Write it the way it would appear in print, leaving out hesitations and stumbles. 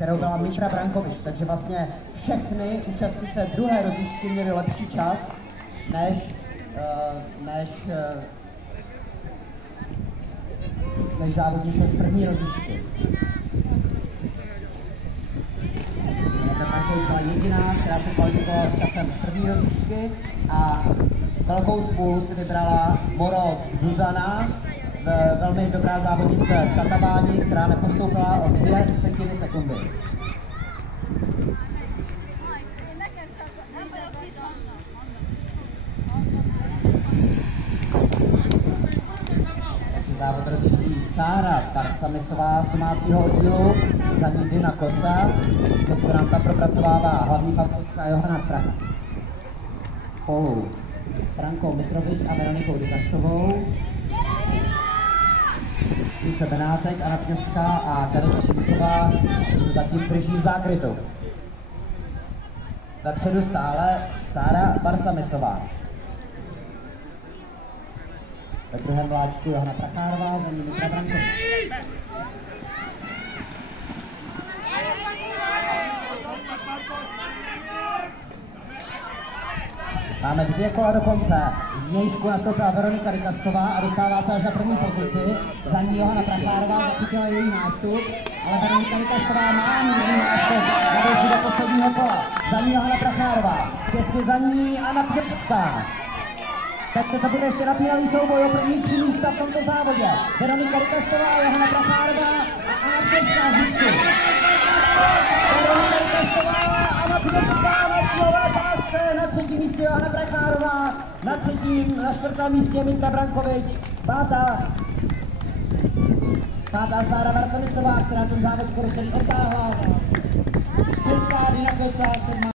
kterou dala Mitra Brankovič, takže vlastně všechny účastnice druhé rozjížďky měly lepší čas než závodnice z první rozjížďky. Mitra Brankovič byla jediná, která se kvalifikovala s časem z první rozjížďky a velkou spolu si vybrala Moroz Zuzana, velmi dobrá závodnice v Tatabáni, která nepostoupila o 0,2 sekundy. Takže závod rozjíždí Sára Parsamisová z domácího oddílu, za ní Dina Kosa, teď se nám tam propracovává hlavní favoritka Johana Prach spolu s Brankou Mitrovič a Veronikou Dikastovou. Více Benátek, Anna Pňovská a Tereza Šimková se zatím drží v zákrytu. Vepředu stále Sára Parsamisová. Ve druhém vláčku Johana Prachárová, za ní Mitra Brankovič. Máme 2 kola do konce. Z vnějšku nastoupila Veronika Dikastová a dostává se až na první pozici. Za ní Johana Prachárová, zachytila její nástup, ale Veronika Dikastová má mírný nástup na dojíždí do posledního kola. Za ní Johana Prachárová, těsně za ní Anna Pňovská. Takže to bude ještě napínavý souboj o první 3 místa v tomto závodě. Veronika Dikastová, Johana Prachárová a Anna Pňovská vždycky. Veronika Dikastová a Anna Pňovská na cílové pásce, na 3. místě Johana Prachárová, na 4. místě Mitra Brankovič, pátá Sára Parsamisová, která ten závod skoro celý otáhla, 6. Dina Kosa, 7.